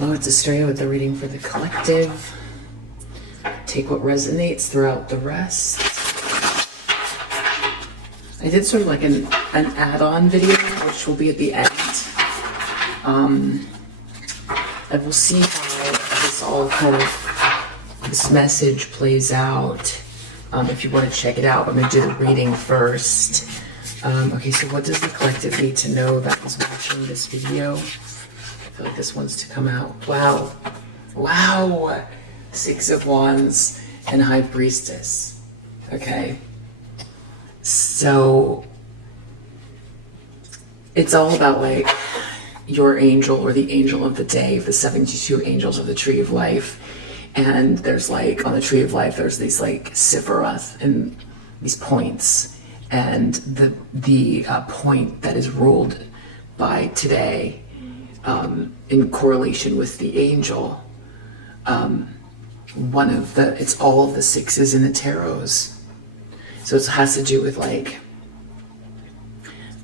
Lord's Estrella with the reading for the collective. Take what resonates throughout the rest. I did sort of like an add-on video, which will be at the end. And we'll see how this all kind of, this message plays out. If you want to check it out, I'm going to do the reading first. Okay, so what does the collective need to know that is watching this video? I feel like this one's to come out. Wow. Wow. Six of Wands and High Priestess. Okay. So it's all about like your angel or the angel of the day, the 72 angels of the Tree of Life. And there's like on the Tree of Life, there's these like Sephiroth and these points. And the point that is ruled by today in correlation with the angel, it's all of the sixes in the tarots. So it has to do with like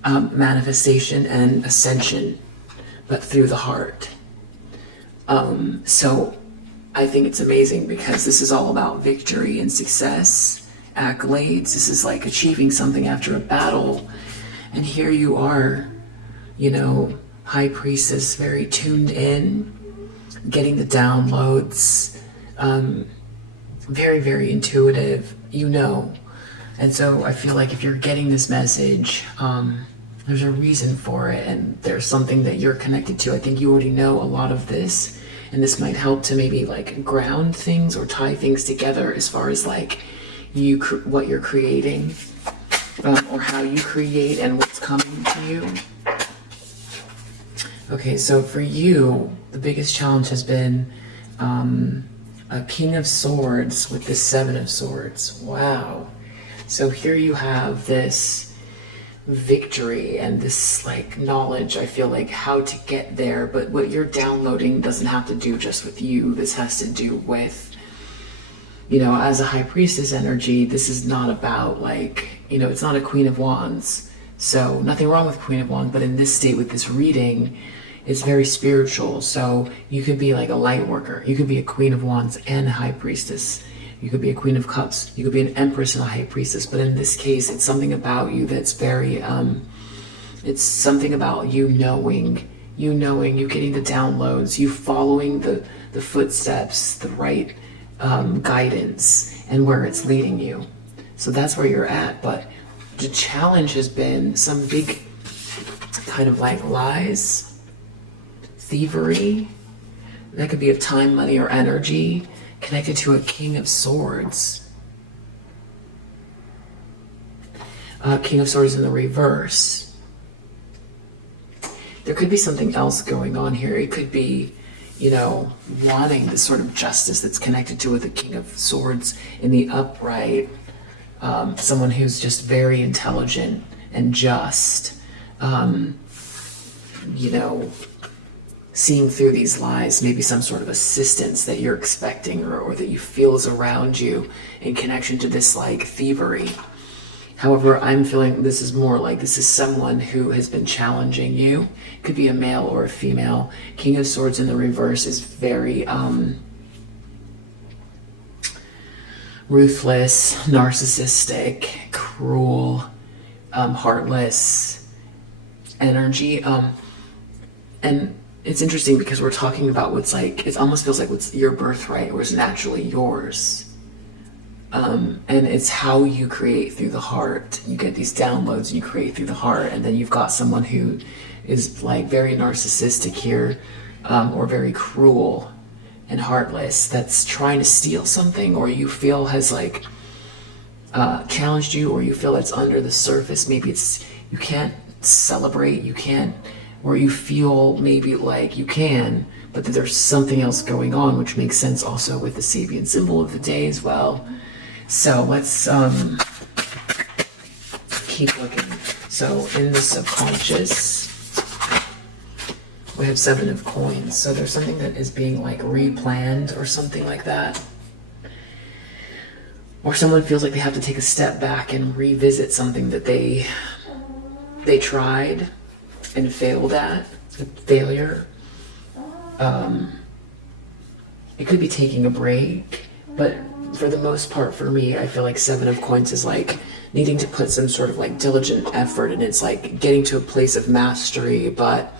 manifestation and ascension, but through the heart. So I think it's amazing because this is all about victory and success, accolades. This is like achieving something after a battle. And here you are, you know, High Priestess, very tuned in, getting the downloads, very, very intuitive, you know. And so I feel like if you're getting this message, there's a reason for it, and there's something that you're connected to. I think you already know a lot of this, and this might help to maybe like ground things or tie things together as far as like what you're creating, or how you create and what's coming to you. Okay, so for you, the biggest challenge has been a King of Swords with this Seven of Swords. Wow. So here you have this victory and this like knowledge, I feel like, how to get there. But what you're downloading doesn't have to do just with you. This has to do with, you know, as a High Priestess energy, this is not about like, you know, it's not a Queen of Wands. So nothing wrong with Queen of Wands, but in this state with this reading, it's very spiritual. So you could be like a light worker. You could be a Queen of Wands and a High Priestess. You could be a Queen of Cups. You could be an Empress and a High Priestess. But in this case, it's something about you that's very, it's something about you knowing, you getting the downloads, you following the footsteps, the right guidance, and where it's leading you. So that's where you're at. But the challenge has been some big kind of like lies, thievery. That could be of time, money, or energy, connected to a King of Swords. King of Swords in the reverse. There could be something else going on here. It could be, you know, wanting this sort of justice that's connected to with the King of Swords in the upright. Someone who's just very intelligent and just, you know, seeing through these lies, maybe some sort of assistance that you're expecting or that you feel is around you in connection to this like thievery. However, I'm feeling this is more like this is someone who has been challenging you. It could be a male or a female. King of Swords in the reverse is very ruthless, narcissistic, cruel, heartless energy. And it's interesting because we're talking about what's like, it almost feels like what's your birthright, or is naturally yours. And it's how you create through the heart. You get these downloads and you create through the heart. And then you've got someone who is like very narcissistic here, or very cruel and heartless, that's trying to steal something, or you feel has like challenged you, or you feel that's under the surface. Maybe it's, you can't celebrate, you can't, or you feel maybe like you can, but that there's something else going on, which makes sense also with the Sabian symbol of the day as well. So let's keep looking. So in the subconscious, we have Seven of Coins. So there's something that is being like replanned or something like that. Or someone feels like they have to take a step back and revisit something that they tried and failed at. Failure. it could be taking a break, but for the most part, for me, I feel like Seven of Coins is like needing to put some sort of like diligent effort, and it's like getting to a place of mastery, but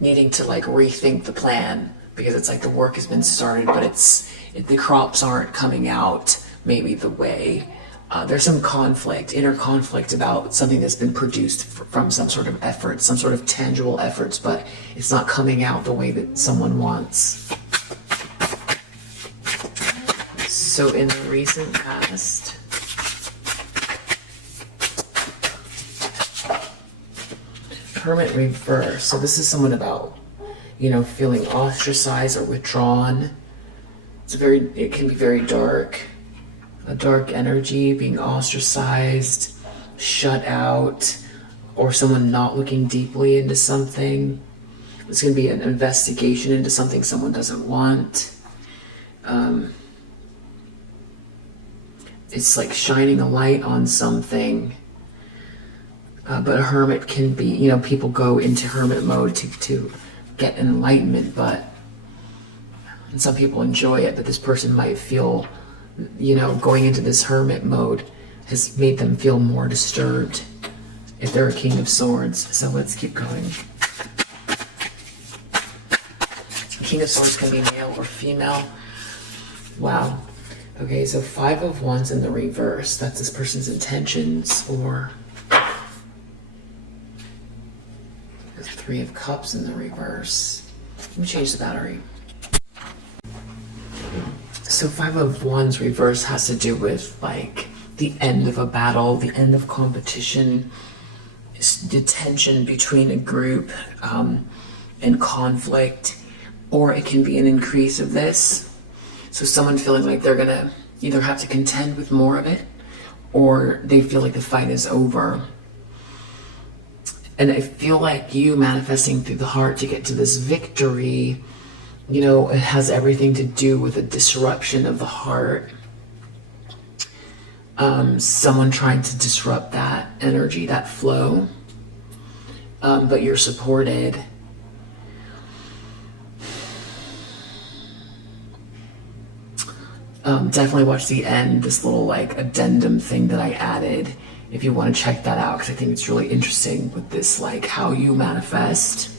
needing to like rethink the plan, because it's like the work has been started, but the crops aren't coming out maybe the way. There's some conflict, inner conflict about something that's been produced from some sort of effort, some sort of tangible efforts, but it's not coming out the way that someone wants. So in the recent past, Hermit reverse. So this is someone about, feeling ostracized or withdrawn. It can be very dark. A dark energy, being ostracized, shut out, or someone not looking deeply into something. It's going to be an investigation into something someone doesn't want. It's like shining a light on something. But a hermit can be, people go into hermit mode to get enlightenment, and some people enjoy it, but this person might feel, going into this hermit mode has made them feel more disturbed if they're a King of Swords. So let's keep going. King of Swords can be male or female. Wow. Okay, so Five of Wands in the reverse. That's this person's intentions, or the Three of Cups in the reverse. Let me change the battery. So Five of Wands reverse has to do with like the end of a battle, the end of competition, the tension between a group and conflict, or it can be an increase of this. So someone feeling like they're gonna either have to contend with more of it, or they feel like the fight is over. And I feel like you manifesting through the heart to get to this victory, it has everything to do with a disruption of the heart. Someone trying to disrupt that energy, that flow, but you're supported. Definitely watch the end, this little like addendum thing that I added, if you want to check that out, because I think it's really interesting with this, like how you manifest,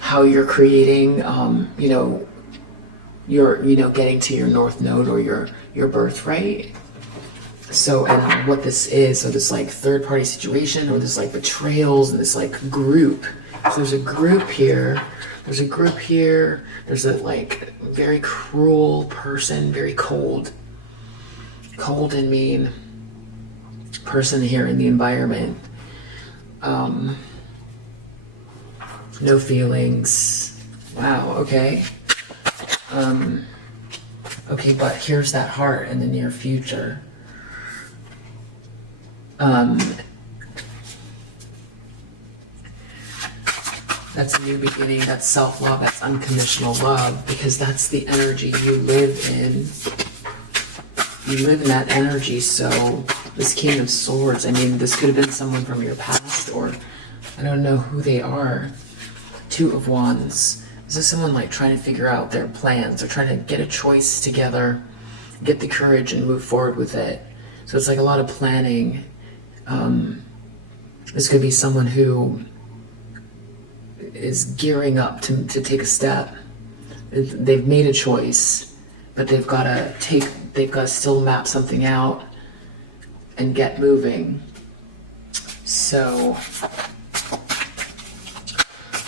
how you're creating, you're getting to your North Node or your birthright. So, and what this is, so this like third party situation, or this like betrayals and this like group. So there's a group here. There's a group here. There's a like very cruel person, very cold and mean person here in the environment. No feelings. Wow, okay. Okay, but here's that heart in the near future. That's a new beginning, that's self-love, that's unconditional love, because that's the energy you live in. You live in that energy. So this King of Swords, I mean, this could have been someone from your past, or I don't know who they are. Two of Wands. This is someone like trying to figure out their plans. They're trying to get a choice together, get the courage and move forward with it. So it's like a lot of planning. This could be someone who is gearing up to take a step. They've made a choice, but they've got to still map something out and get moving. So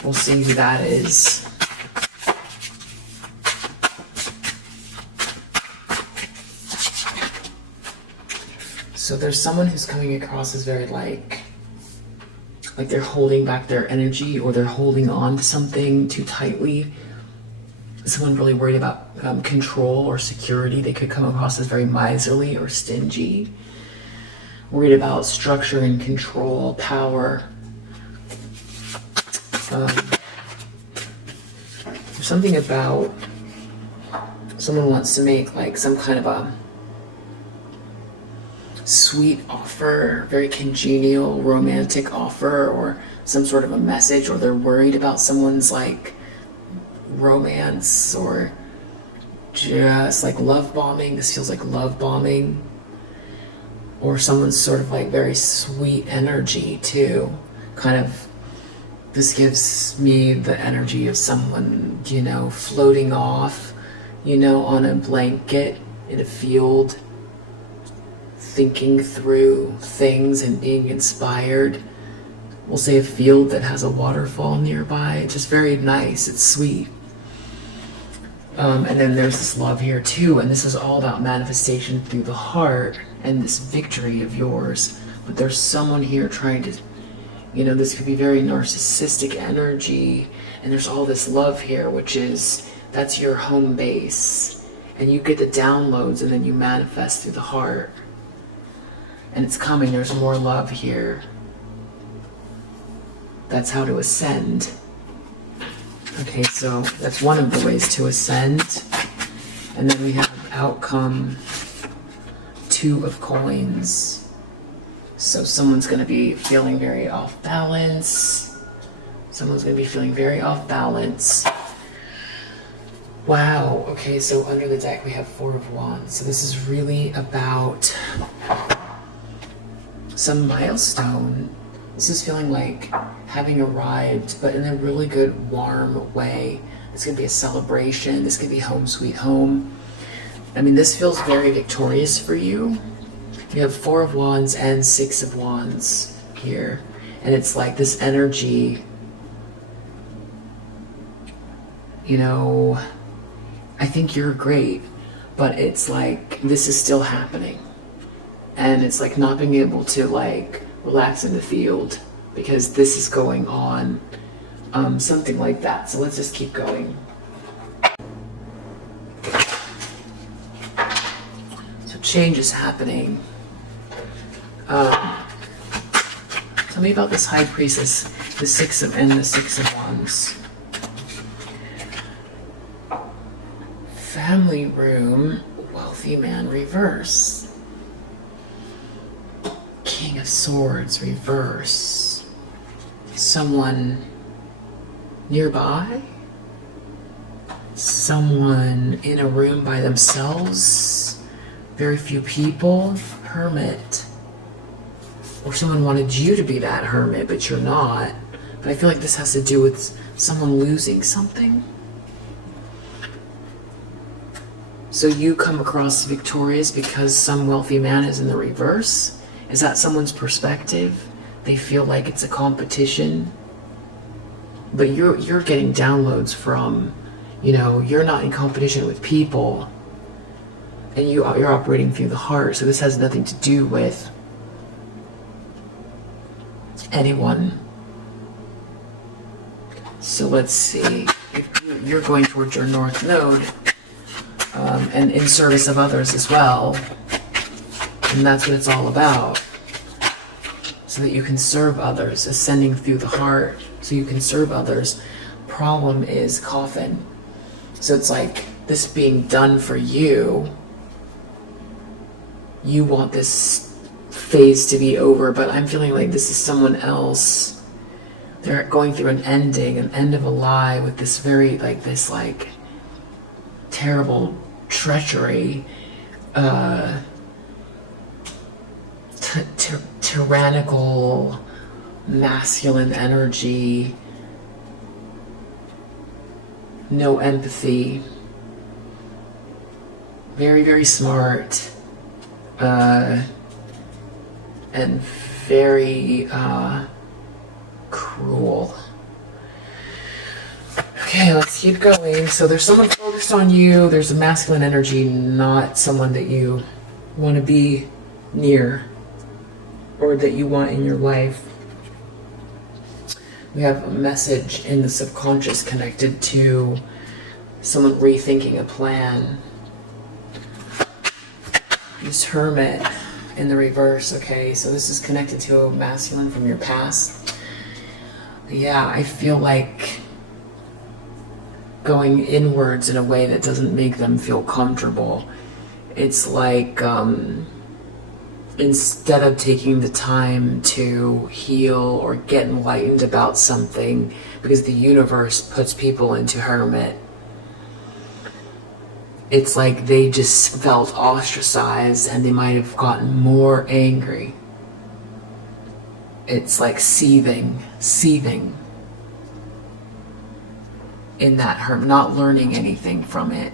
we'll see who that is. So there's someone who's coming across as very like they're holding back their energy, or they're holding on to something too tightly. Someone really worried about control or security. They could come across as very miserly or stingy. Worried about structure and control, power. There's something about someone wants to make like some kind of a sweet offer, very congenial, romantic offer, or some sort of a message, or they're worried about someone's like romance or just like love bombing. This feels like love bombing. Or someone's sort of like very sweet energy too. Kind of, this gives me the energy of someone, you know, floating off, you know, on a blanket in a field, thinking through things and being inspired. We'll say a field that has a waterfall nearby. Just very nice. It's sweet. And then there's this love here too, and this is all about manifestation through the heart and this victory of yours. But there's someone here trying to, you know, this could be very narcissistic energy, and there's all this love here, which is, that's your home base, and you get the downloads and then you manifest through the heart. And it's coming. There's more love here. That's how to ascend. Okay, so that's one of the ways to ascend. And then we have outcome, 2 of coins. So someone's going to be feeling very off balance. Someone's going to be feeling very off balance. Wow. Okay, so under the deck we have 4 of Wands. So this is really about some milestone. This is feeling like having arrived, but in a really good, warm way. It's going to be a celebration. This could be home sweet home. I mean, this feels very victorious for you. You have 4 of Wands and 6 of Wands here. And it's like this energy, you know, I think you're great, but it's like this is still happening. And it's like not being able to like relax in the field because this is going on, something like that. So let's just keep going. So change is happening. Tell me about this High Priestess, the 6 of and the 6 of Wands. Family room, wealthy man, reverse. King of Swords, reverse. Someone nearby? Someone in a room by themselves? Very few people? Hermit. Or someone wanted you to be that hermit, but you're not. But I feel like this has to do with someone losing something. So you come across victorious because some wealthy man is in the reverse? Is that someone's perspective? They feel like it's a competition. But you're getting downloads from, you know, you're not in competition with people. And you're operating through the heart. So this has nothing to do with anyone. So let's see. If you're going towards your North Node, and in service of others as well. And that's what it's all about. So that you can serve others, ascending through the heart, so you can serve others. Problem is coffin. So it's like this being done for you. You want this phase to be over, but I'm feeling like this is someone else. They're going through an ending, an end of a lie with this very, like, this, like, terrible treachery, tyrannical, masculine energy, no empathy, very, very smart, and very cruel. Okay, let's keep going. So there's someone focused on you. There's a masculine energy, not someone that you want to be near or that you want in your life. We have a message in the subconscious connected to someone rethinking a plan. This hermit in the reverse, okay, so this is connected to a masculine from your past. Yeah, I feel like going inwards in a way that doesn't make them feel comfortable. It's like instead of taking the time to heal or get enlightened about something, because the universe puts people into hermit, it's like they just felt ostracized and they might have gotten more angry. It's like seething in that hermit, not learning anything from it.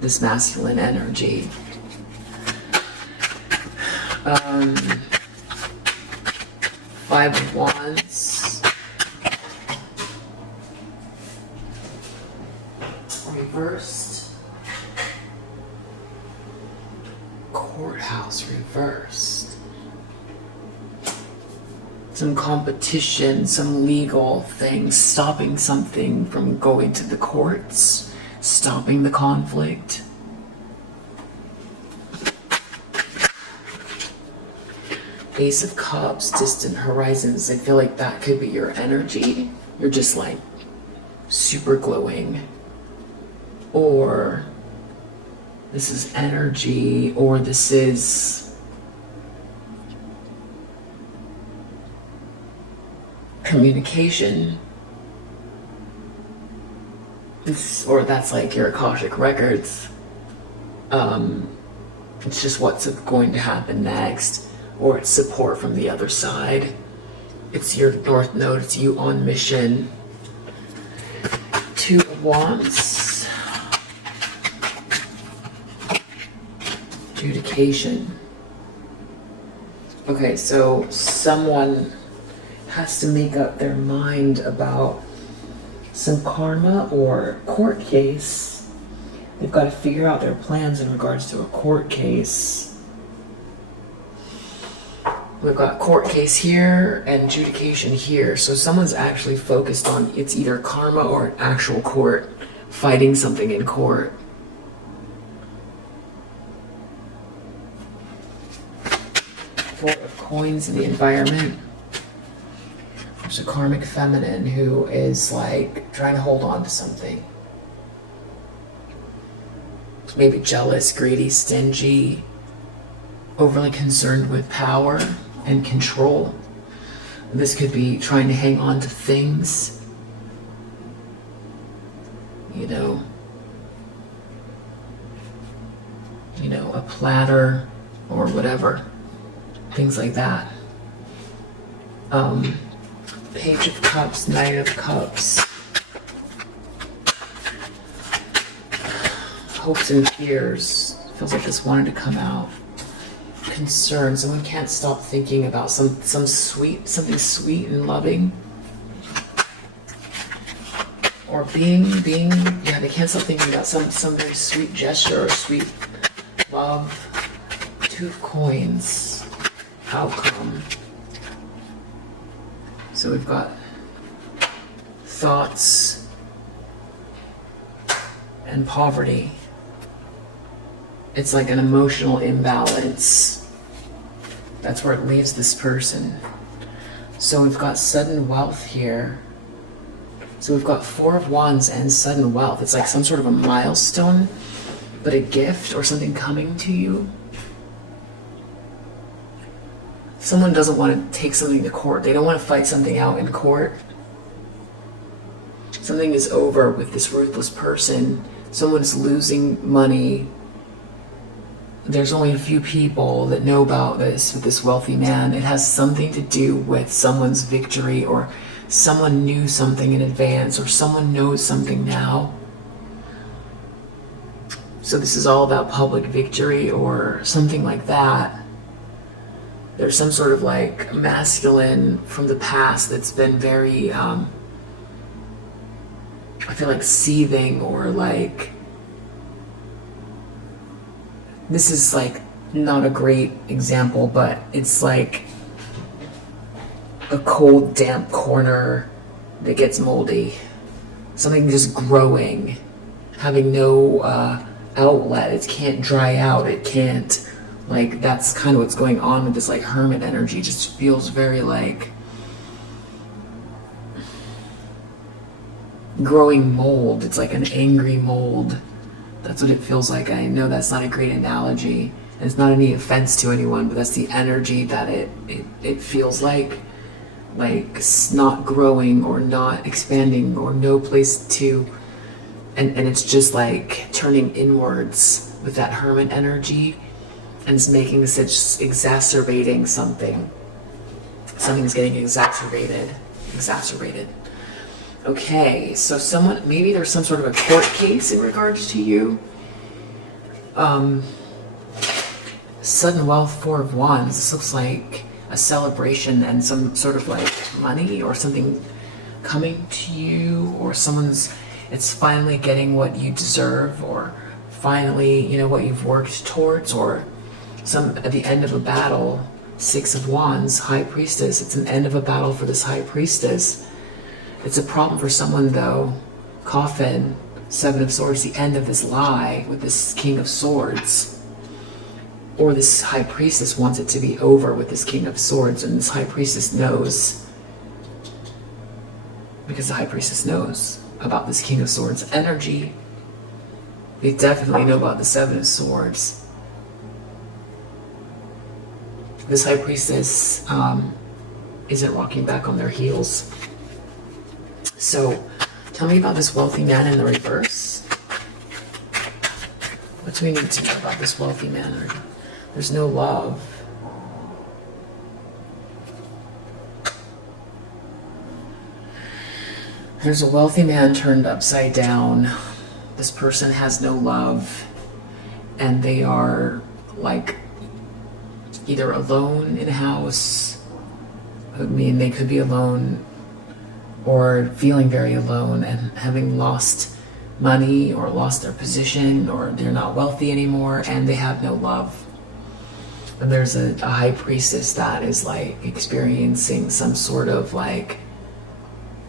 This masculine energy. Five of Wands. Reversed. Courthouse reversed. Some competition, some legal things, stopping something from going to the courts, stopping the conflict. Ace of Cups, distant horizons. I feel like that could be your energy. You're just like super glowing. Or this is energy, or this is communication. Or that's like your Akashic records. It's just what's going to happen next. Or it's support from the other side. It's your North Node, it's you on mission. Two of Wands. Adjudication. Okay, so someone has to make up their mind about some karma or court case. They've got to figure out their plans in regards to a court case. We've got court case here and adjudication here. So someone's actually focused on, it's either karma or an actual court, fighting something in court. Four of Coins in the environment. There's a karmic feminine who is like trying to hold on to something. Maybe jealous, greedy, stingy, overly concerned with power and control. This could be trying to hang on to things, you know, a platter or whatever, things like that. Page of Cups, Knight of Cups. Hopes and fears. Feels like this wanted to come out. Concern. Someone can't stop thinking about something sweet and loving. Or being, yeah, they can't stop thinking about some very sweet gesture or sweet love. Two of Coins. Outcome. So we've got thoughts and poverty. It's like an emotional imbalance. That's where it leaves this person. So we've got sudden wealth here. So we've got Four of Wands and sudden wealth. It's like some sort of a milestone, but a gift or something coming to you. Someone doesn't want to take something to court. They don't want to fight something out in court. Something is over with this ruthless person. Someone's losing money. There's only a few people that know about this with this wealthy man. It has something to do with someone's victory, or someone knew something in advance, or someone knows something now. So this is all about public victory or something like that. There's some sort of like masculine from the past that's been very, I feel like seething, or like, this is like not a great example, but it's like a cold, damp corner that gets moldy. Something just growing, having no outlet. It can't dry out. It can't, like, that's kind of what's going on with this like hermit energy. It just feels very like growing mold. It's like an angry mold. That's what it feels like. I know that's not a great analogy. And it's not any offense to anyone, but that's the energy that it feels like it's not growing or not expanding or no place to, and it's just like turning inwards with that hermit energy, and it's making this, it's exacerbating something. Something's getting exacerbated. Okay, so someone, maybe there's some sort of a court case in regards to you. Sudden wealth, 4 of Wands. This looks like a celebration and some sort of like money or something coming to you, or it's finally getting what you deserve, or finally, you know, what you've worked towards, or at the end of a battle. 6 of Wands, High Priestess. It's an end of a battle for this High Priestess. It's a problem for someone though. Coffin, 7 of Swords, the end of this lie with this King of Swords. Or this High Priestess wants it to be over with this King of Swords, and this High Priestess knows. Because the High Priestess knows about this King of Swords energy. They definitely know about the 7 of Swords. This High Priestess isn't walking back on their heels. So, tell me about this wealthy man in the reverse. What do we need to know about this wealthy man? There's no love. There's a wealthy man turned upside down. This person has no love, and they are like either alone in a house. I mean, they could be alone or feeling very alone and having lost money or lost their position, or they're not wealthy anymore and they have no love. And there's a High Priestess that is like experiencing some sort of like,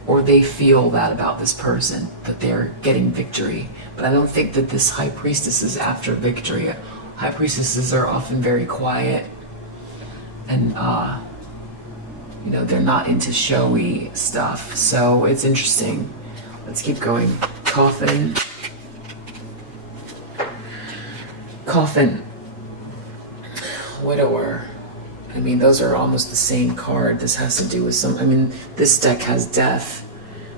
or they feel that about this person, that they're getting victory. But I don't think that this High Priestess is after victory. High Priestesses are often very quiet, and you know, they're not into showy stuff. So it's interesting. Let's keep going. Coffin, Widower. I mean, those are almost the same card. This has to do with some, I mean, this deck has death,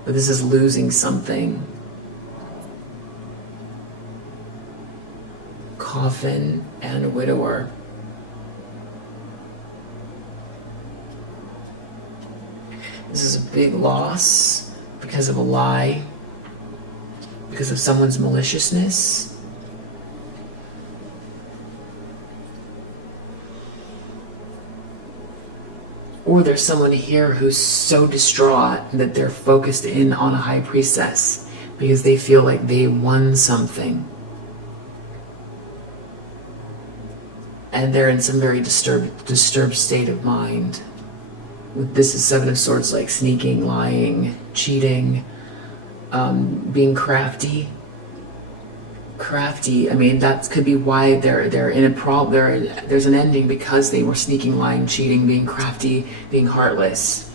but this is losing something. Coffin and Widower. This is a big loss because of a lie, because of someone's maliciousness. Or there's someone here who's so distraught that they're focused in on a High Priestess because they feel like they won something. And they're in some very disturbed state of mind. This is 7 of Swords, like sneaking, lying, cheating, being crafty. I mean, that could be why they're in a problem. There's an ending because they were sneaking, lying, cheating, being crafty, being heartless.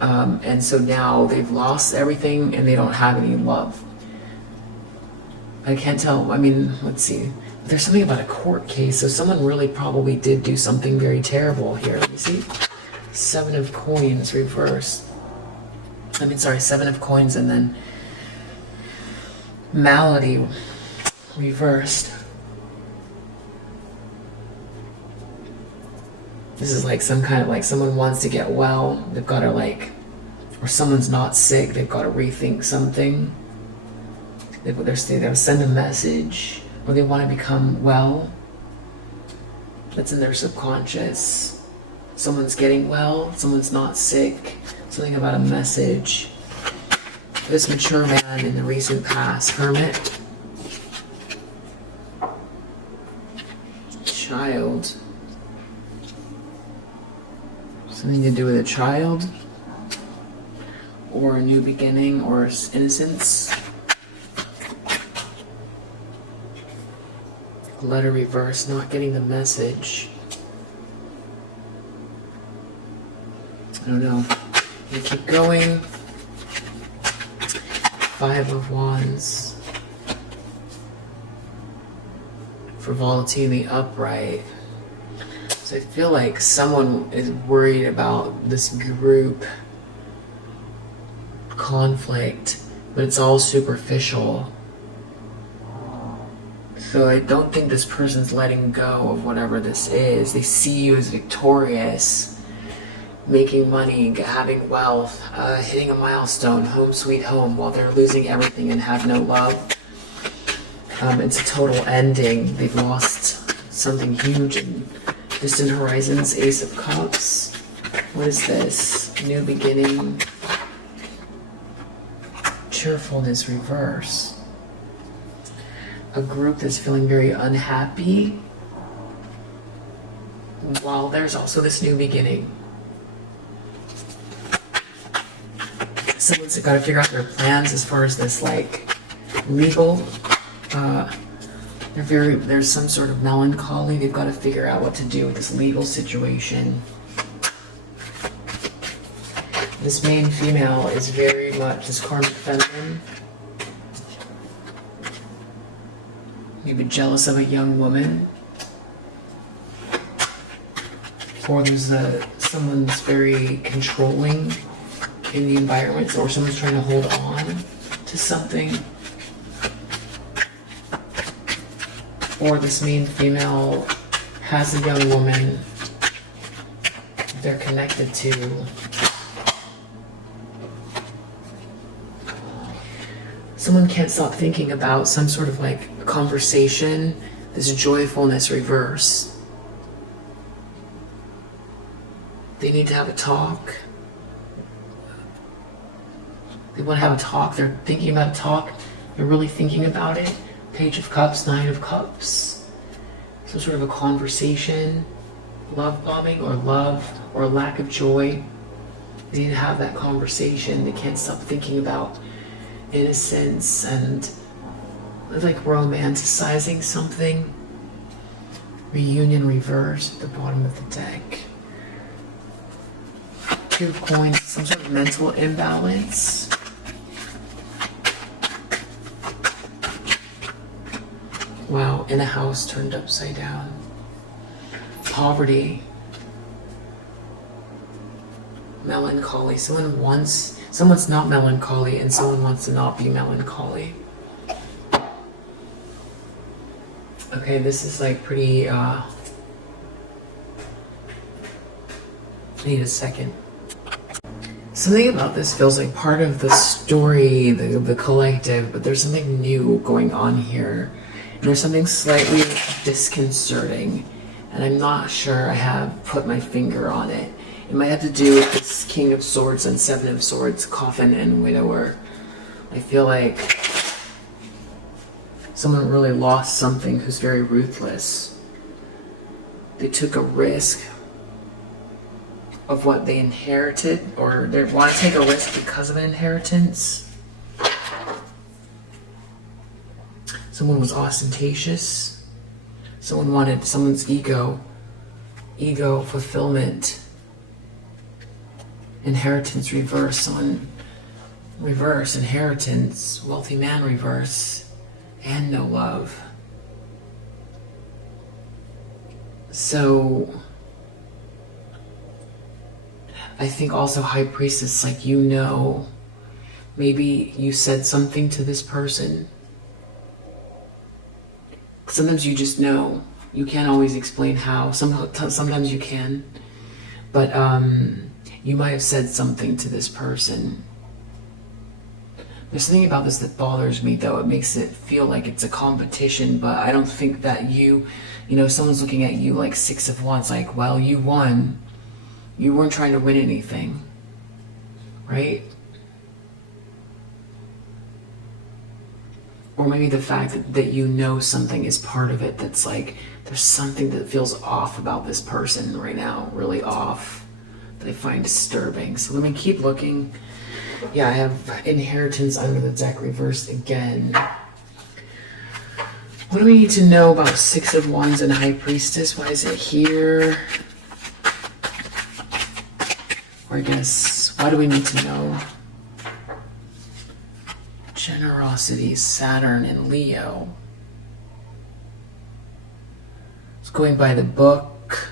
And so now they've lost everything and they don't have any love. I can't tell. I mean, let's see. There's something about a court case, so someone really probably did do something very terrible here. Let me see. 7 of Coins reversed. I mean, sorry, 7 of Coins and then Malady reversed. This is like some kind of like someone wants to get well. They've got to like, or someone's not sick. They've got to rethink something. They're send a message, or they want to become well. That's in their subconscious. Someone's getting well, someone's not sick, something about a message. This mature man in the recent past, Hermit. Child. Something to do with a child, or a new beginning, or innocence. Letter reverse, not getting the message. I don't know. We keep going. 5 of Wands. Frivolity in the upright. So I feel like someone is worried about this group conflict, but it's all superficial. So I don't think this person's letting go of whatever this is. They see you as victorious, making money, having wealth, hitting a milestone, home sweet home, while they're losing everything and have no love. It's a total ending. They've lost something huge in distant horizons. Ace of Cups. What is this? New beginning. Cheerfulness reverse. A group that's feeling very unhappy, while there's also this new beginning. Someone's got to figure out their plans as far as this, like, legal. There's some sort of melancholy. They've got to figure out what to do with this legal situation. This main female is very much this karmic feminine. Maybe jealous of a young woman. Or there's someone that's very controlling in the environment, or someone's trying to hold on to something. Or this main female has a young woman they're connected to. Someone can't stop thinking about some sort of like conversation, this joyfulness reverse. They need to have a talk. They want to have a talk. They're thinking about a talk. They're really thinking about it. Page of Cups, Nine of Cups. Some sort of a conversation. Love bombing or love or lack of joy. They need to have that conversation. They can't stop thinking about innocence and like romanticizing something. Reunion reverse at the bottom of the deck. Two of Coins, some sort of mental imbalance. Wow, in a house turned upside down. Poverty. Melancholy. Someone's not melancholy and someone wants to not be melancholy. Okay, this is like pretty, I need a second. Something about this feels like part of the story, the collective, but there's something new going on here. There's something slightly disconcerting, and I'm not sure I have put my finger on it. It might have to do with this King of Swords and Seven of Swords, Coffin and Widower. I feel like someone really lost something who's very ruthless. They took a risk of what they inherited, or they want to take a risk because of an inheritance. Someone was ostentatious. Someone wanted someone's ego fulfillment. Inheritance reverse. Someone reverse, inheritance, wealthy man reverse, and no love. So I think also High Priestess, like, maybe you said something to this person. Sometimes you just know. You can't always explain how. Sometimes you can. But you might have said something to this person. There's something about this that bothers me, though. It makes it feel like it's a competition, but I don't think that someone's looking at you like Six of Wands, like, well, you won. You weren't trying to win anything, right? Or maybe the fact that something is part of it, that's like, there's something that feels off about this person right now, really off, that I find disturbing. So let me keep looking. Yeah, I have inheritance under the deck reversed again. What do we need to know about Six of Wands and High Priestess? Why is it here? Or I guess, why do we need to know? Generosity, Saturn and Leo. It's going by the book,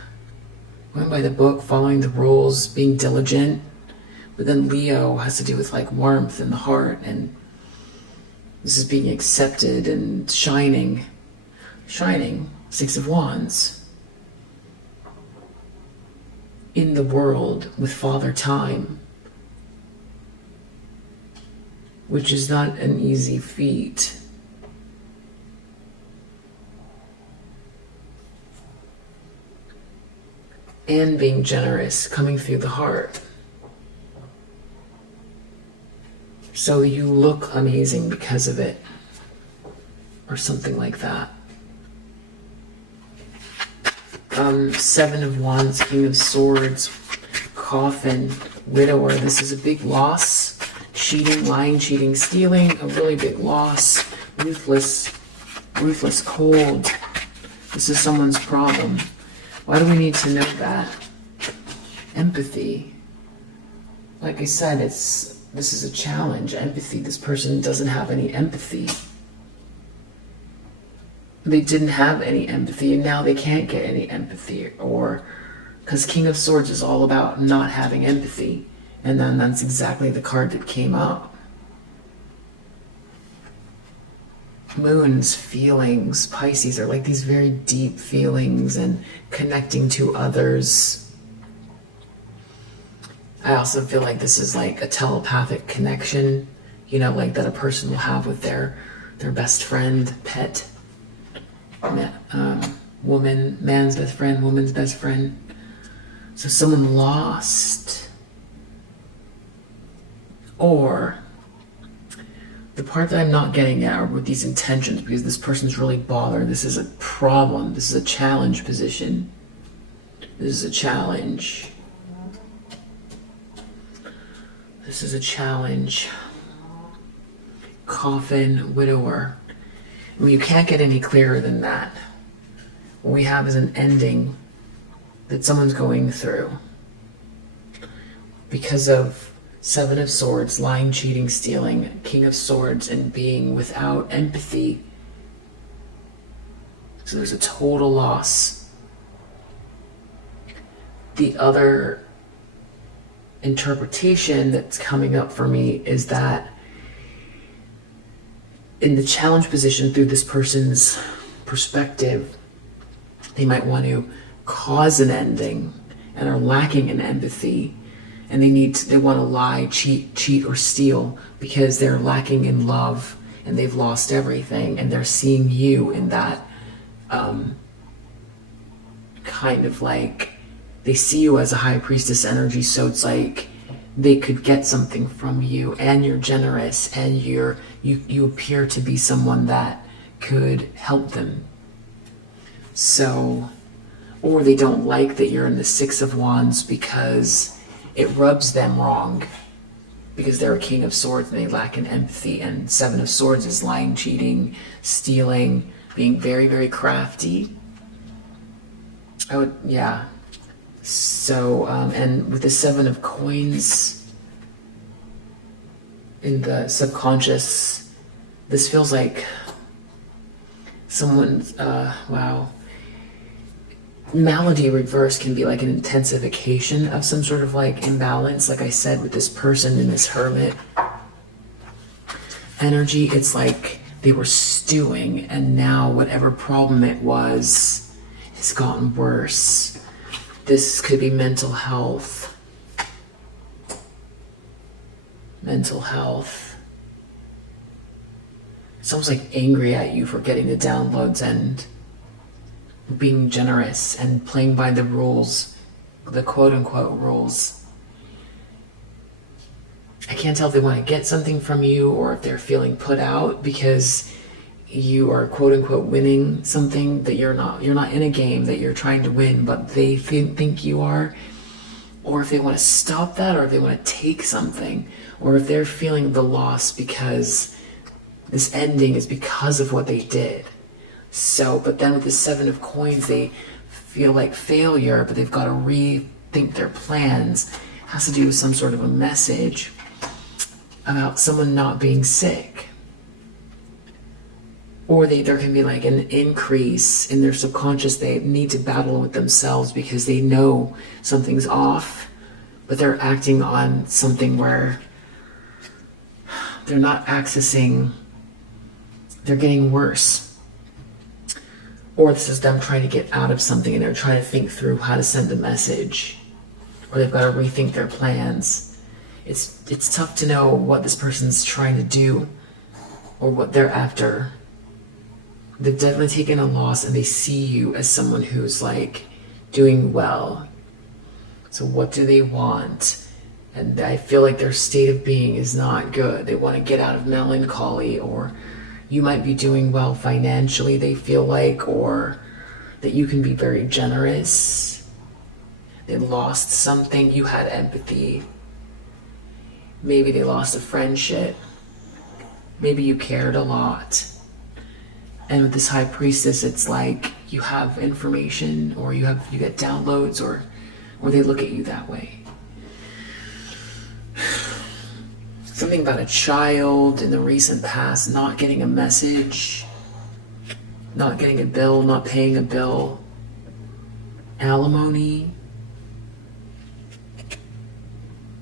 following the rules, being diligent. But then Leo has to do with like warmth in the heart, and this is being accepted and shining. Six of Wands. In the world with Father Time, which is not an easy feat. And being generous, coming through the heart. So you look amazing because of it, or something like that. Seven of Wands, King of Swords, Coffin, Widower. This is a big loss. Cheating, lying, cheating, stealing, a really big loss. Ruthless, cold. This is someone's problem. Why do we need to know that? Empathy. Like I said, this is a challenge. Empathy. This person doesn't have any empathy. They didn't have any empathy, and now they can't get any empathy. Or, because King of Swords is all about not having empathy. And then that's exactly the card that came up. Moon's feelings, Pisces, are like these very deep feelings and connecting to others. I also feel like this is like a telepathic connection, you know, like that a person will have with their best friend, pet, woman, man's best friend, woman's best friend. So someone lost. Or the part that I'm not getting at are with these intentions, because this person's really bothered. This is a problem. This is a challenge position. This is a challenge. This is a challenge. Coffin, Widower. I mean, you can't get any clearer than that. What we have is an ending that someone's going through because of Seven of Swords, lying, cheating, stealing, King of Swords, and being without empathy. So there's a total loss. The other interpretation that's coming up for me is that in the challenge position, through this person's perspective, they might want to cause an ending and are lacking in empathy, and they want to lie, cheat or steal because they're lacking in love and they've lost everything, and they're seeing you in that kind of like, they see you as a high priestess energy, so it's like they could get something from you, and you're generous, and you appear to be someone that could help them. So, or they don't like that you're in the Six of Wands because it rubs them wrong, because they're a King of Swords and they lack in empathy, and Seven of Swords is lying, cheating, stealing, being very, very crafty. So, and with the Seven of Coins in the subconscious, this feels like someone's, malady reverse can be like an intensification of some sort of like imbalance. Like I said, with this person in this hermit energy, it's like they were stewing, and now whatever problem it was has gotten worse. This could be mental health. Someone's like angry at you for getting the downloads and being generous and playing by the rules, the quote-unquote rules. I can't tell if they want to get something from you or if they're feeling put out because you are quote-unquote winning something that you're not in a game that you're trying to win, but they think you are. Or if they want to stop that, or if they want to take something, or if they're feeling the loss because this ending is because of what they did. So, but then with the Seven of Coins, they feel like failure, but they've got to rethink their plans. It has to do with some sort of a message about someone not being sick. Or there can be like an increase in their subconscious. They need to battle with themselves because they know something's off, but they're acting on something where they're not accessing, they're getting worse. Or this is them trying to get out of something and they're trying to think through how to send a message. Or they've got to rethink their plans. It's tough to know what this person's trying to do or what they're after. They've definitely taken a loss and they see you as someone who's like doing well. So what do they want? And I feel like their state of being is not good. They want to get out of melancholy, or you might be doing well financially, they feel like, or that you can be very generous. They lost something, you had empathy. Maybe they lost a friendship. Maybe you cared a lot. And with this High Priestess, it's like you have information, or you get downloads, or they look at you that way. Something about a child in the recent past not getting a message, not getting a bill, not paying a bill, alimony,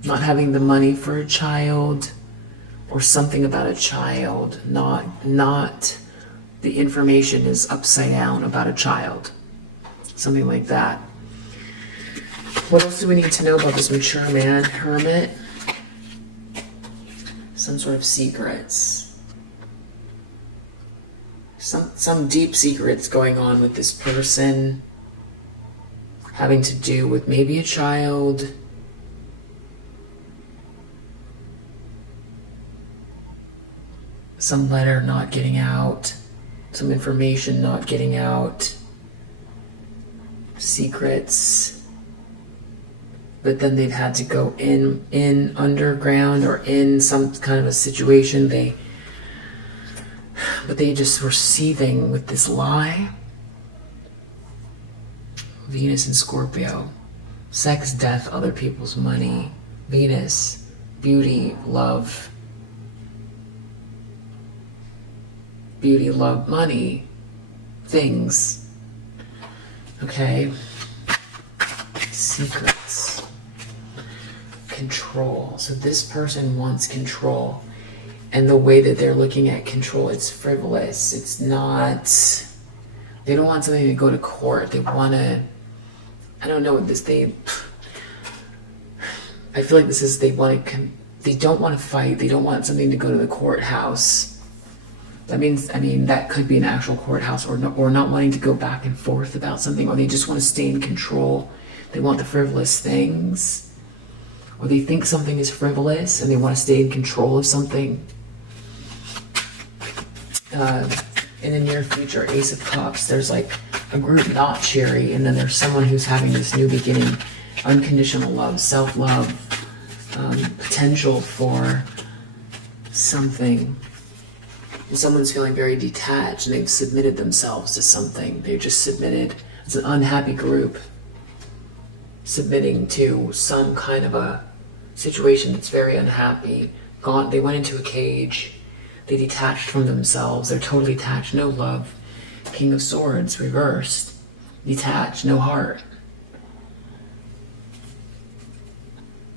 not having the money for a child, or something about a child, not the information is upside down about a child. Something like that. What else do we need to know about this mature man? Hermit. Some sort of secrets. Some deep secrets going on with this person. Having to do with maybe a child. Some letter not getting out. Some information not getting out. Secrets. But then they've had to go in underground or in some kind of a situation. But they just were seething with this lie. Venus and Scorpio. Sex, death, other people's money. Venus, beauty, love. Beauty, love, money, things. Okay. Secrets. Control. So this person wants control. And the way that they're looking at control, it's frivolous. It's not, they don't want something to go to court. They want to, I don't know what this, I feel like this is, they don't want to fight. They don't want something to go to the courthouse. That means, that could be an actual courthouse, or not wanting to go back and forth about something, or they just want to stay in control. They want the frivolous things, or they think something is frivolous and they want to stay in control of something. In the near future, Ace of Cups, there's like a group not cheery, and then there's someone who's having this new beginning, unconditional love, self-love, potential for something. Someone's feeling very detached and they've submitted themselves to something. They're just submitted. It's an unhappy group submitting to some kind of a situation that's very unhappy. They went into a cage. They detached from themselves. They're totally detached. No love. King of Swords reversed. Detached. No heart.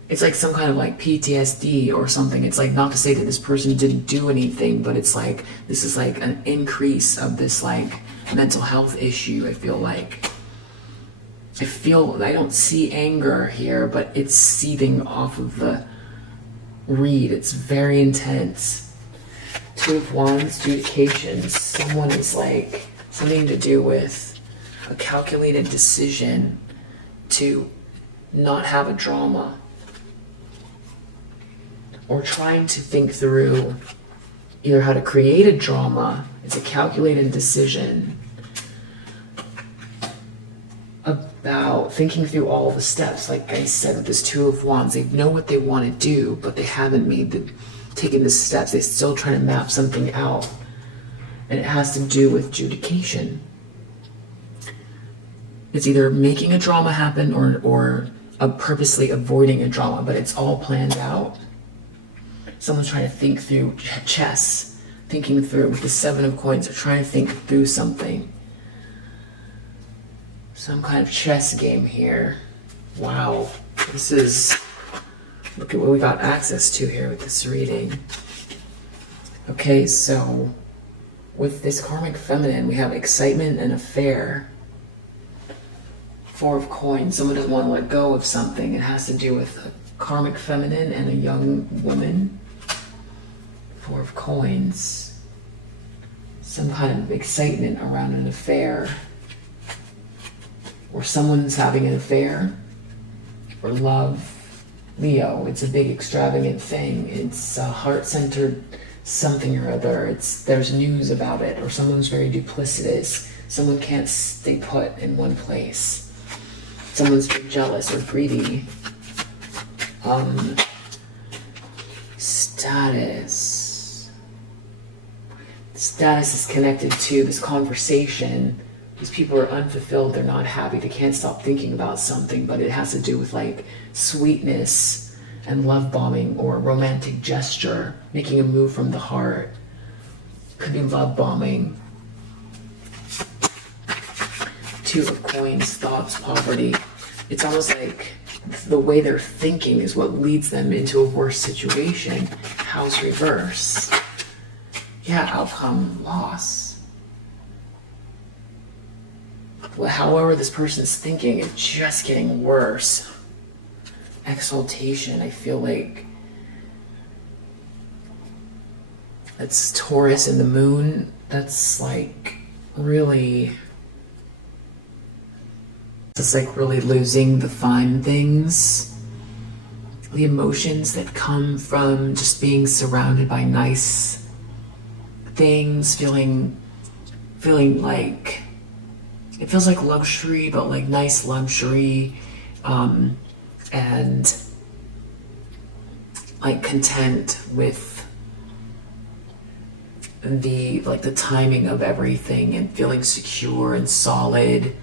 It's like some kind of like PTSD or something. It's like, not to say that this person didn't do anything, but it's like, this is like an increase of this like mental health issue, I feel like. I don't see anger here, but it's seething off of the reed. It's very intense. Two of Wands, adjudications. Someone is like, something to do with a calculated decision to not have a drama. Or trying to think through either how to create a drama. It's a calculated decision about thinking through all the steps. Like I said, with this Two of Wands, they know what they want to do, but they haven't taken the steps. They're still trying to map something out. And it has to do with adjudication. It's either making a drama happen or purposely avoiding a drama, but it's all planned out. Someone's trying to think through chess, thinking through with the Seven of Coins. They're trying to think through something. Some kind of chess game here. Wow. This is, look at what we got access to here with this reading. Okay, so with this karmic feminine, we have excitement and affair. Four of Coins. Someone doesn't want to let go of something. It has to do with a karmic feminine and a young woman. Four of Coins. Some kind of excitement around an affair. Or someone's having an affair. Or love. Leo, it's a big extravagant thing. It's a heart-centered something or other. There's news about it. Or someone's very duplicitous. Someone can't stay put in one place. Someone's jealous or greedy. Status. Status is connected to this conversation. These people are unfulfilled. They're not happy. They can't stop thinking about something, but it has to do with like sweetness and love bombing or romantic gesture, making a move from the heart. Could be love bombing. Two of Coins, thoughts, poverty. It's almost like the way they're thinking is what leads them into a worse situation. House reverse. Yeah, outcome, loss. Well, however this person's thinking, it's just getting worse. Exaltation, I feel like it's Taurus and the moon. That's like really, it's like really losing the fine things. The emotions that come from just being surrounded by nice things, feeling like, it feels like luxury, but like nice luxury, and like content with the timing of everything and feeling secure and solid.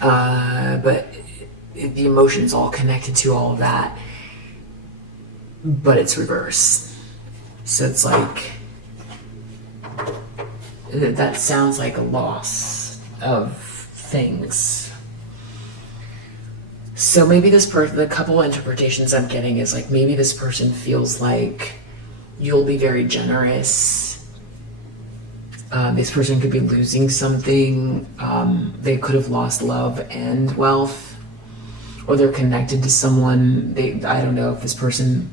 But the emotions all connected to all of that, but it's reverse. So it's like, that sounds like a loss of things. So maybe this person, the couple interpretations I'm getting is like, maybe this person feels like you'll be very generous. This person could be losing something. They could have lost love and wealth, or they're connected to someone. I don't know if this person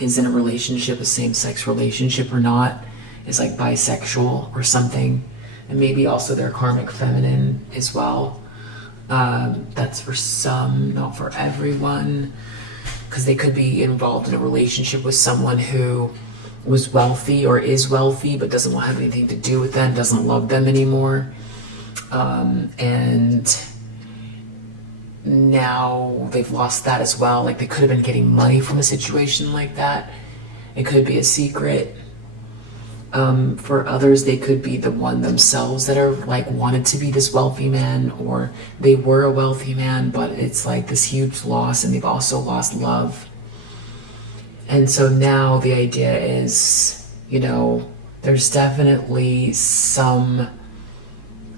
is in a relationship, a same-sex relationship or not, is like bisexual or something. And maybe also they're karmic feminine as well. That's for some, not for everyone, because they could be involved in a relationship with someone who was wealthy or is wealthy but doesn't want to have anything to do with them, doesn't love them anymore, and now they've lost that as well. Like they could have been getting money from a situation like that. It could be a secret. For others, they could be the one themselves that are like wanted to be this wealthy man, or they were a wealthy man, but it's like this huge loss, and they've also lost love. And so now the idea is, you know, there's definitely some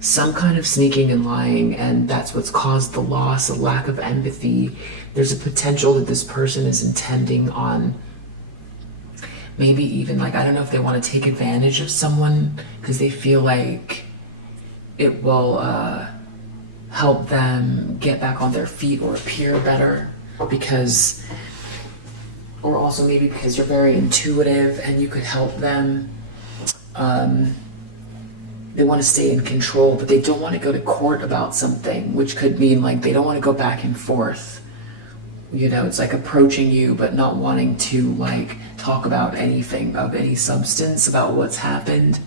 kind of sneaking and lying, and that's what's caused the loss, a lack of empathy. There's a potential that this person is intending on maybe even like, I don't know if they want to take advantage of someone because they feel like it will help them get back on their feet or appear better, because, or also maybe because you're very intuitive and you could help them. They want to stay in control, but they don't want to go to court about something, which could mean like they don't want to go back and forth. You know, it's like approaching you but not wanting to like talk about anything of any substance about what's happened.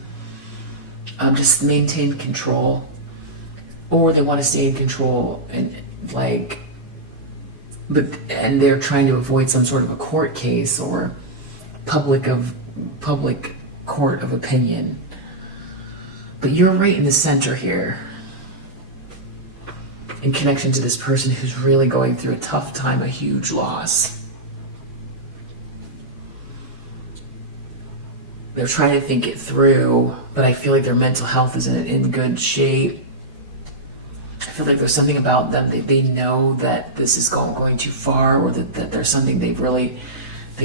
Just maintain control. Or they want to stay in control and like, and they're trying to avoid some sort of a court case or public court of opinion. But you're right in the center here, in connection to this person who's really going through a tough time, a huge loss. they're trying to think it through, but I feel like their mental health isn't in good shape. I feel like there's something about them that they know that this is going too far, or that there's something they've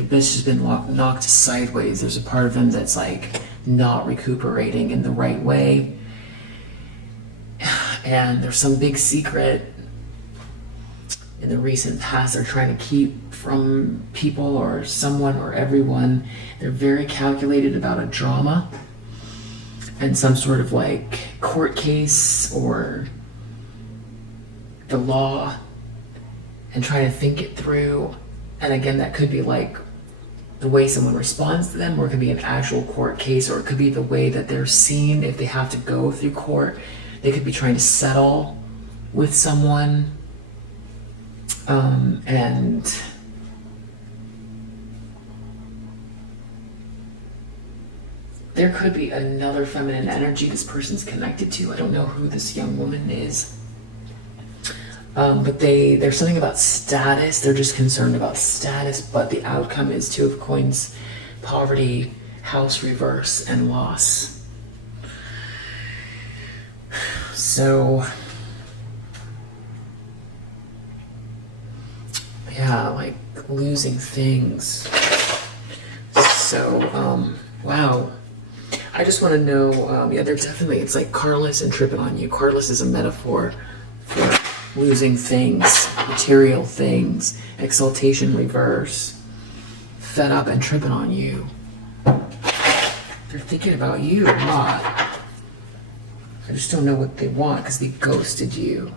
just been knocked sideways. There's a part of them that's like not recuperating in the right way. And there's some big secret in the recent past they're trying to keep from people or someone or everyone. They're very calculated about a drama and some sort of like court case or the law, and trying to think it through. And again, that could be like the way someone responds to them, or it could be an actual court case, or it could be the way that they're seen if they have to go through court. They could be trying to settle with someone. And there could be another feminine energy this person's connected to. I don't know who this young woman is. But there's something about status. They're just concerned about status, but the outcome is Two of Coins, poverty, house reverse, and loss. So, yeah, like losing things. So, wow. I just want to know, yeah, they're definitely, it's like Carless and tripping on you. Carless is a metaphor for losing things, material things, exaltation reverse, fed up and tripping on you. They're thinking about you a lot. I just don't know what they want because they ghosted you.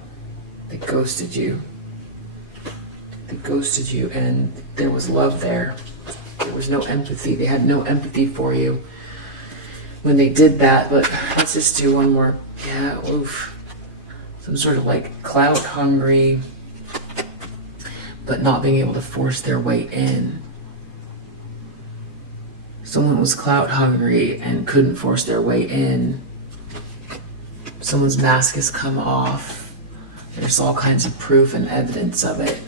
They ghosted you. They ghosted you, and there was love there. There was no empathy. They had no empathy for you when they did that. But let's just do one more. Yeah, oof. Some sort of like clout hungry, but not being able to force their way in. Someone was clout hungry and couldn't force their way in. Someone's mask has come off. There's all kinds of proof and evidence of it.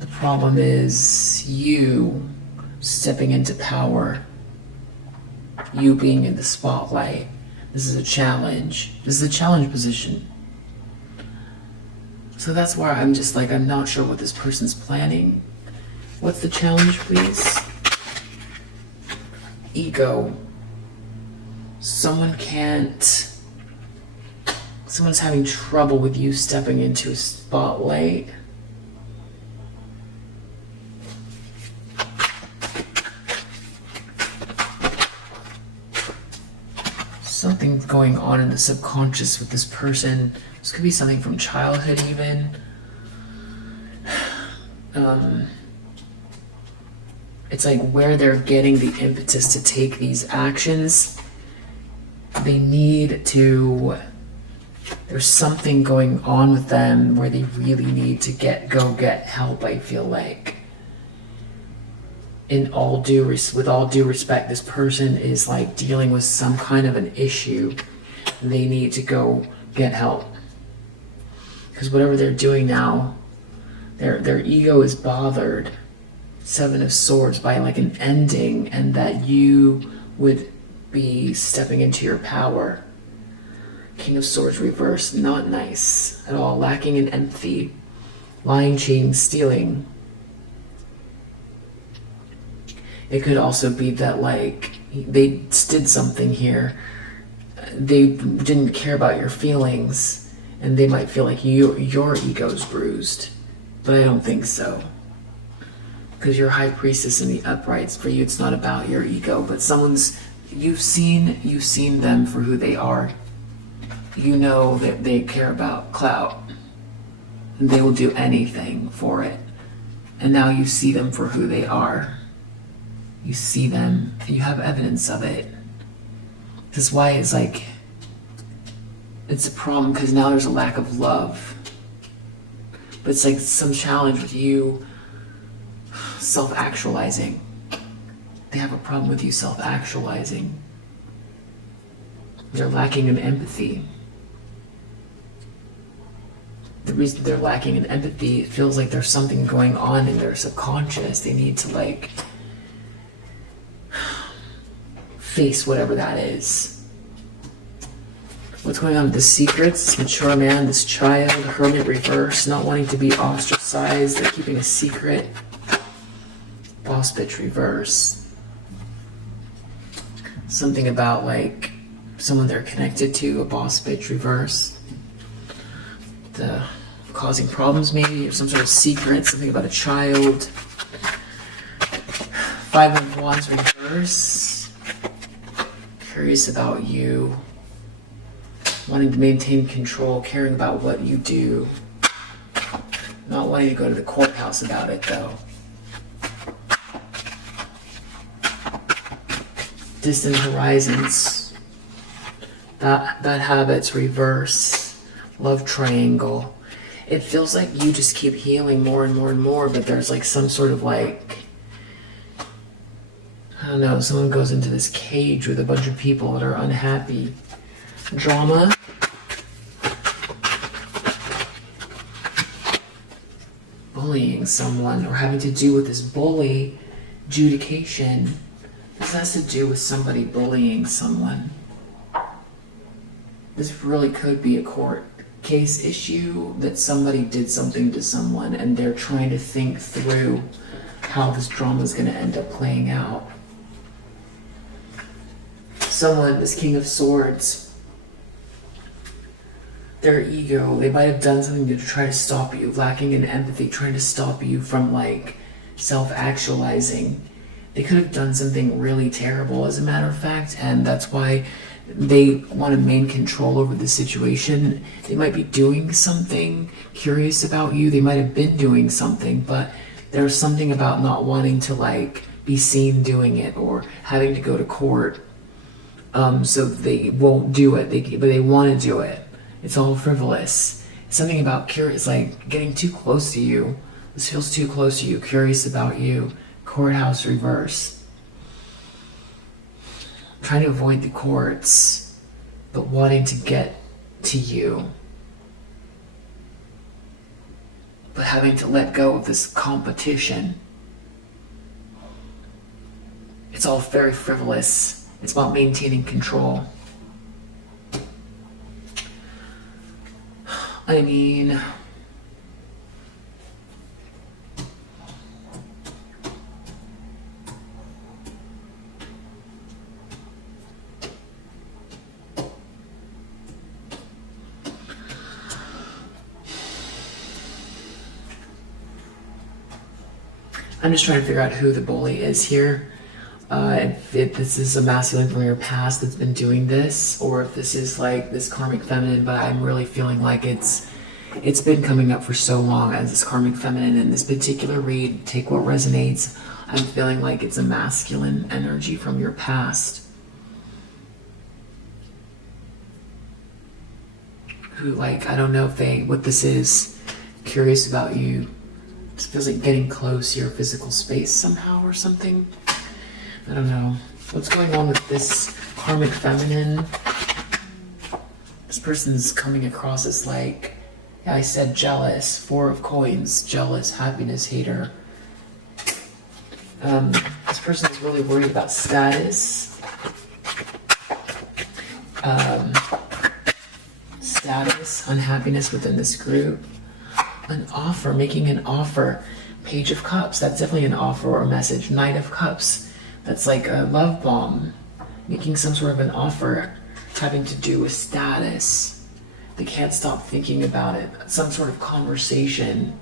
The problem is you stepping into power, you being in the spotlight. This is a challenge. This is a challenge position. So that's why I'm just like, I'm not sure what this person's planning. What's the challenge, please? Ego. Someone's having trouble with you stepping into a spotlight. Something's going on in the subconscious with this person. This could be something from childhood even. It's like where they're getting the impetus to take these actions. They need to, there's something going on with them where they really need to go get help, I feel like. With all due respect, this person is like dealing with some kind of an issue. They need to go get help. Because whatever they're doing now, their ego is bothered. Seven of Swords by like an ending, and that you would be stepping into your power. King of Swords reversed, not nice at all. Lacking in empathy, lying, cheating, stealing. It could also be that like they did something here. They didn't care about your feelings, and they might feel like your ego's bruised. But I don't think so. Because you're High Priestess in the uprights. For you, it's not about your ego, but you've seen them for who they are. You know that they care about clout. And they will do anything for it. And now you see them for who they are. You see them, and you have evidence of it. This is why it's like, it's a problem, because now there's a lack of love. But it's like some challenge with you self-actualizing. They have a problem with you self-actualizing. They're lacking in empathy. The reason they're lacking in empathy, it feels like there's something going on in their subconscious. They need to like face whatever that is. What's going on with the secrets? This mature man, this child, hermit reverse, not wanting to be ostracized, they're keeping a secret. Boss bitch reverse. Something about like someone they're connected to, a boss bitch reverse. The causing problems maybe, or some sort of secret, something about a child. Five of Wands reverse. Curious about you. Wanting to maintain control, caring about what you do. Not wanting to go to the courthouse about it though. Distant horizons. Bad habits reverse. Love triangle. It feels like you just keep healing more and more and more, but there's like some sort of like, I don't know, someone goes into this cage with a bunch of people that are unhappy. Drama. Bullying someone or having to do with this bully. Adjudication. This has to do with somebody bullying someone. This really could be a court case issue that somebody did something to someone and they're trying to think through how this drama is going to end up playing out. Someone, this King of Swords, their ego, they might have done something to try to stop you, lacking in empathy, trying to stop you from like self-actualizing. They could have done something really terrible, as a matter of fact, and that's why they want to maintain control over the situation. They might be doing something curious about you. They might have been doing something, but there's something about not wanting to like be seen doing it or having to go to court. So they won't do it, but they want to do it. It's all frivolous. Something about curious, like getting too close to you. This feels too close to you, curious about you. Courthouse reverse. Trying to avoid the courts, but wanting to get to you. But having to let go of this competition. It's all very frivolous. It's about maintaining control. I mean, I'm just trying to figure out who the bully is here. If this is a masculine from your past that's been doing this, or if this is like this karmic feminine, but I'm really feeling like it's been coming up for so long as this karmic feminine. In this particular read, take what resonates. I'm feeling like it's a masculine energy from your past. Who, like, I don't know if what this is, curious about you. It feels like getting close to your physical space somehow or something. I don't know. What's going on with this karmic feminine? This person's coming across as like, yeah, I said jealous. 4 of coins, jealous, happiness, hater. This person is really worried about status. Status, unhappiness within this group. An offer, making an offer. Page of Cups, that's definitely an offer or a message. Knight of Cups, that's like a love bomb. Making some sort of an offer having to do with status. They can't stop thinking about it. Some sort of conversation.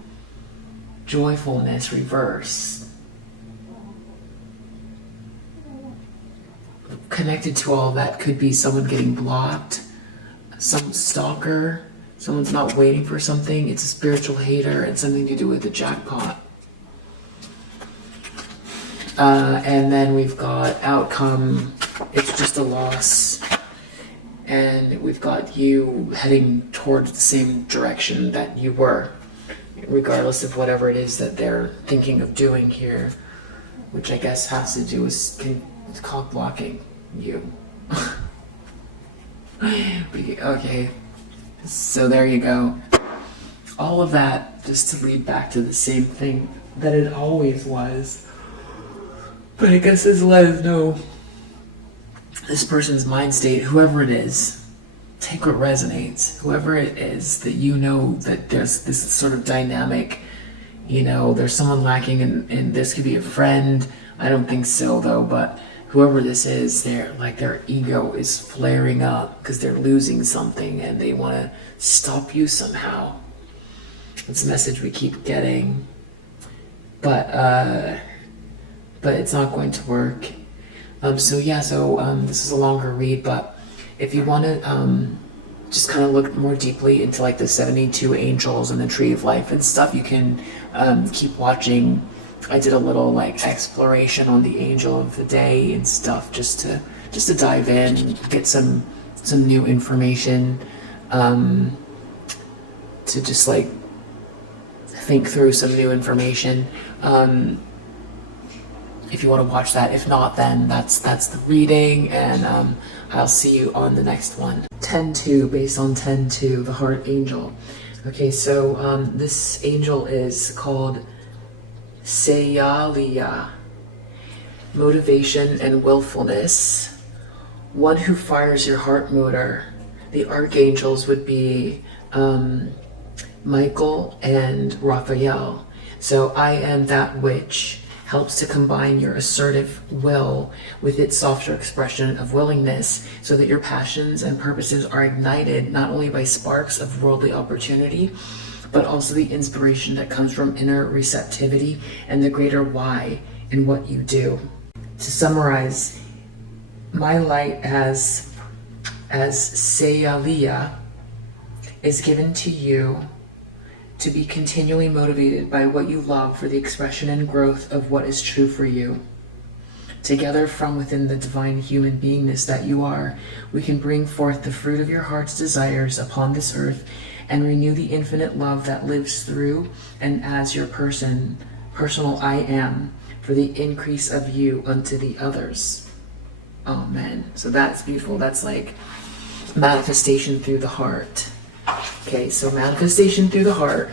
Joyfulness, reverse. Connected to all that could be someone getting blocked. Some stalker. Someone's not waiting for something. It's a spiritual hater and something to do with the jackpot. And then we've got outcome. It's just a loss. And we've got you heading towards the same direction that you were, regardless of whatever it is that they're thinking of doing here, which I guess has to do with cock blocking you. Okay. So there you go. All of that just to lead back to the same thing that it always was. But I guess this let us know this person's mind state, whoever it is, take what resonates. Whoever it is that you know that there's this sort of dynamic, you know, there's someone lacking and this could be a friend. I don't think so though, but whoever this is, their ego is flaring up because they're losing something and they want to stop you somehow. It's a message we keep getting, but it's not going to work. This is a longer read, but if you want to just kind of look more deeply into like the 72 angels and the tree of life and stuff, you can keep watching. I did a little like exploration on the angel of the day and stuff, just to dive in and get some new information, to just like think through some new information. If you want to watch that. If not, then that's the reading, and I'll see you on the next one. 10-2, based on 10-2, the heart angel. Okay, so this angel is called Seyalia, motivation and willfulness, one who fires your heart motor. The archangels would be Michael and Raphael. So I am that which helps to combine your assertive will with its softer expression of willingness, so that your passions and purposes are ignited not only by sparks of worldly opportunity, but also the inspiration that comes from inner receptivity and the greater why in what you do. To summarize, my light as Seyalia is given to you to be continually motivated by what you love for the expression and growth of what is true for you. Together, from within the divine human beingness that you are, we can bring forth the fruit of your heart's desires upon this earth and renew the infinite love that lives through and as your personal I am, for the increase of you unto the others. Amen. So that's beautiful. That's like manifestation through the heart. Okay, so manifestation through the heart.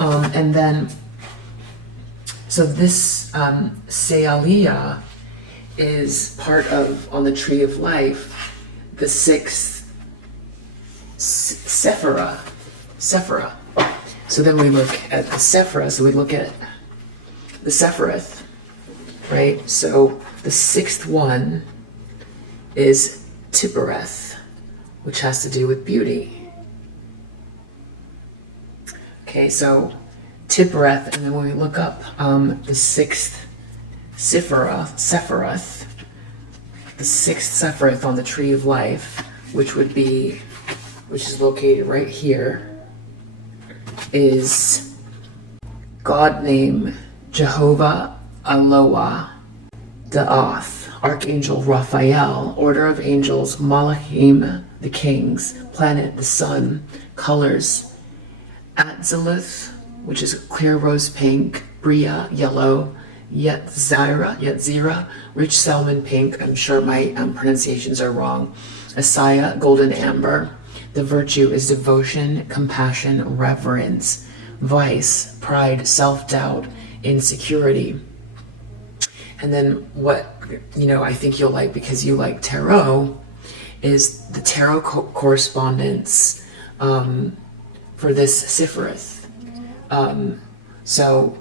And then, so this Seyalia is part of, on the tree of life, the sixth Sephira. So then we look at the Sephira, so we look at the Sephiroth, right? So the sixth one is Tiphareth, which has to do with beauty. Okay, so Tiphareth, and then when we look up the sixth Sephiroth, the sixth Sephiroth on the tree of life, which is located right here, is God name Jehovah Aloha Da'ath, Archangel Raphael, Order of Angels, Malachim, the Kings, Planet, the Sun, Colors, Atziluth, which is clear rose pink, Bria, yellow, Yetzira, rich salmon pink, I'm sure my pronunciations are wrong, Asaya, golden amber. The virtue is devotion, compassion, reverence, vice, pride, self-doubt, insecurity. And then what, I think you'll like, because you like tarot, is the tarot correspondence for this Sephiroth. So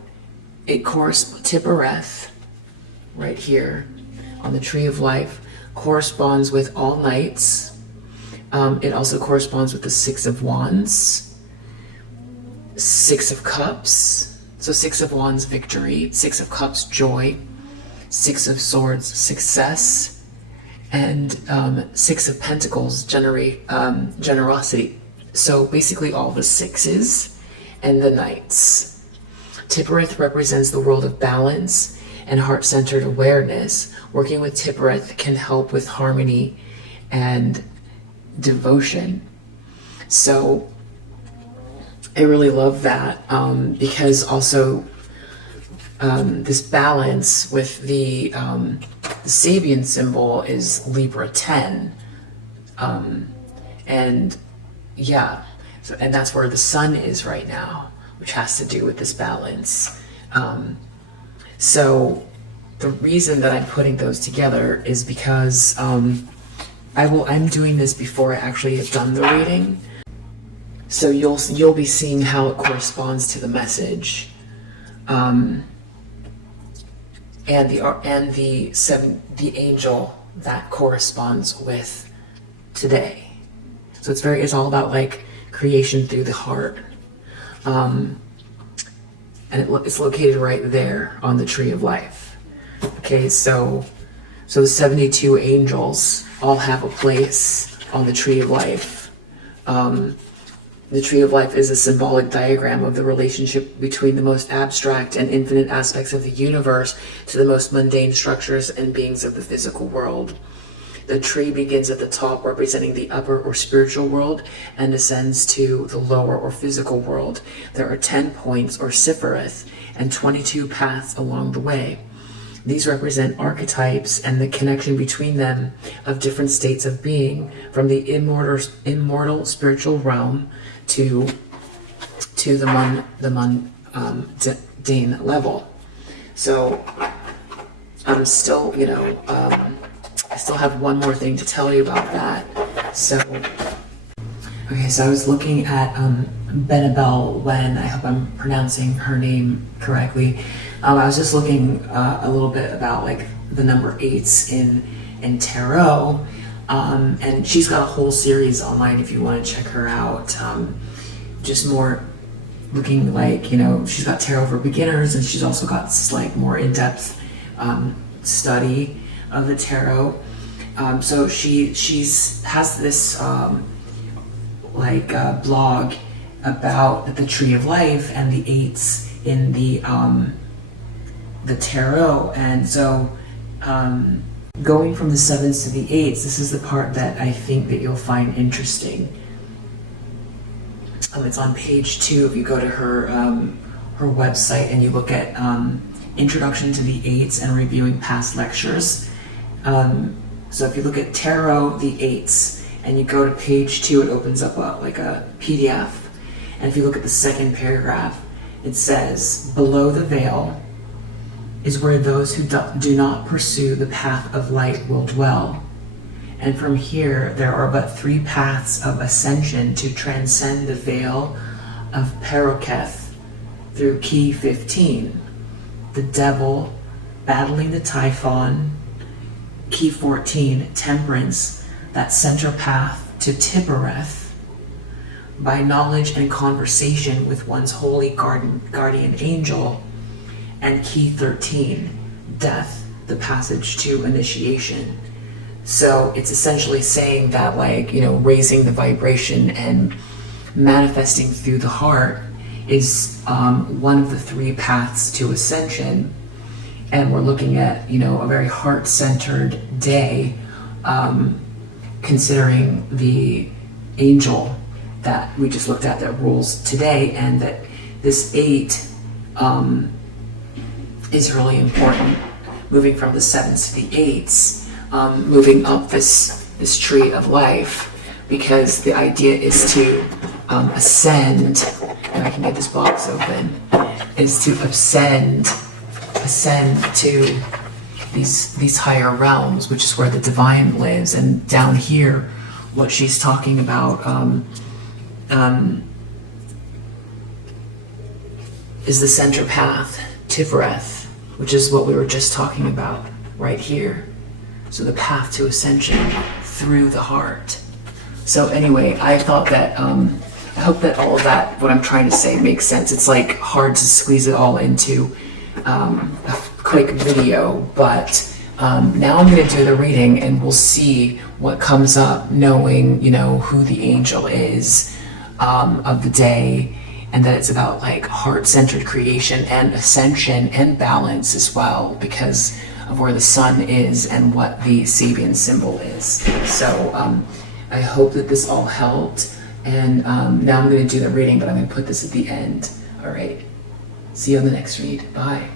it Tiphareth, right here on the tree of life, corresponds with all knights. It also corresponds with the Six of Wands, Six of Cups. So Six of Wands, victory. Six of Cups, joy. Six of Swords, success. And Six of Pentacles, generosity. So basically all the sixes and the knights. Tiphareth represents the world of balance and heart-centered awareness. Working with Tiphareth can help with harmony and devotion. So I really love that, because also this balance with the Sabian symbol is Libra 10, and yeah, so, and that's where the sun is right now, which has to do with this balance. So the reason that I'm putting those together is because I'm doing this before I actually have done the reading. So you'll be seeing how it corresponds to the message. And the angel that corresponds with today. So it's all about like creation through the heart. And it's located right there on the tree of life. Okay, so the 72 angels all have a place on the tree of life. The tree of life is a symbolic diagram of the relationship between the most abstract and infinite aspects of the universe to the most mundane structures and beings of the physical world. The tree begins at the top, representing the upper or spiritual world, and ascends to the lower or physical world. There are 10 points or sephiroth and 22 paths along the way. These represent archetypes and the connection between them of different states of being, from the immortal spiritual realm to the mundane level. So I'm still, I still have one more thing to tell you about that. So, okay, so I was looking at Benabel Wen. I hope I'm pronouncing her name correctly. I was just looking a little bit about like the number 8s in tarot, and she's got a whole series online if you want to check her out. Just more looking like, she's got tarot for beginners, and she's also got like more in-depth study of the tarot. So she has this blog about the tree of life and the 8s in the tarot. And so going from the 7s to the 8s, this is the part that I think that you'll find interesting. It's on page 2 if you go to her website and you look at Introduction to the 8s and reviewing past lectures. So if you look at tarot, the 8s, and you go to page 2, it opens up a PDF. And if you look at the second paragraph, it says, below the veil is where those who do not pursue the path of light will dwell. And from here, there are but 3 paths of ascension to transcend the veil of Peroketh through key 15. The devil battling the Typhon. Key 14, temperance, that center path to Tippereth. By knowledge and conversation with one's holy guardian angel. And key 13, death, the passage to initiation. So it's essentially saying that raising the vibration and manifesting through the heart is one of the 3 paths to ascension. And we're looking at, a very heart-centered day, considering the angel that we just looked at that rules today, and that this 8 is really important. Moving from the 7s to the 8s, moving up this tree of life, because the idea is to ascend, and I can get this box open, is to ascend to these higher realms, which is where the divine lives. And down here, what she's talking about is the center path, Tiphereth, which is what we were just talking about right here. So the path to ascension through the heart. So anyway, I thought that I hope that all of that, what I'm trying to say, makes sense. It's like hard to squeeze it all into a quick video, but now I'm going to do the reading, and we'll see what comes up, knowing who the angel is of the day, and that it's about heart-centered creation and ascension and balance as well, because of where the sun is and what the Sabian symbol is. So I hope that this all helped, and now I'm going to do the reading, but I'm going to put this at the end. All right. See you on the next read. Bye.